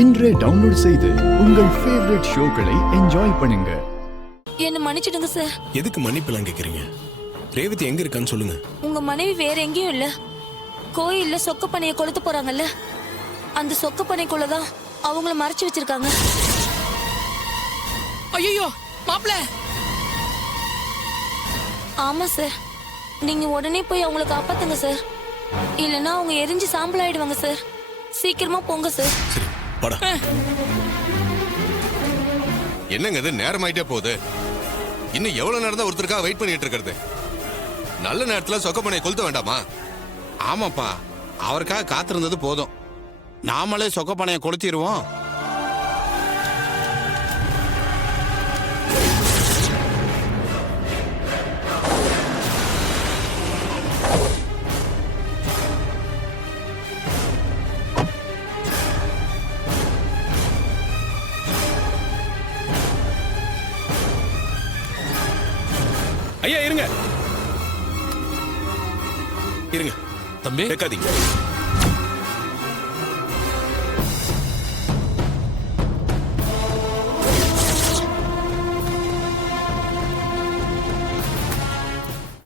இன்றே டவுன்லோட் செய்து உங்கள் ஃபேவரட் ஷோக்களை என்ஜாய் பண்ணுங்க. என்ன மன்னிச்சிடுங்க சார். எதுக்கு மன்னிப்புலாம் கேக்குறீங்க? ரேவதி எங்க இருக்கான்னு சொல்லுங்க. உங்க மனைவி வேற எங்கேயும் இல்ல, கோயில்ல சொக்க பனையை கொளுத்து போறாங்கல்ல, அந்த சொக்க பனைக்குள்ளதான் அவங்கள மறைச்சு வச்சிருக்காங்க. ஐயோ மாப்ள! ஆமா சார், நீங்க உடனே போய் அவங்கள காப்பாத்துங்க சார், இல்லைன்னா அவங்க எரிஞ்சு சாம்பல் ஆயிடுவாங்க சார். சீக்கிரமா போங்க சார். சரி படா. என்னங்க இது நேரமாயிட்டே போகுது. இன்னும் எவ்வளவு நேரம் தான் ஒருத்தருக்காக வெயிட் பண்ணிட்டு இருக்கிறது? நல்ல நேரத்துல சொக்கப்பனையை கொளுத்த வேண்டாமா? ஆமாப்பா, அவருக்காக காத்திருந்தது போதும். நாமளே சொக்கப்பனையை கொளுத்திடுவோம். ஐயா இருங்க இருங்க, தம்பி கேட்காதீங்க.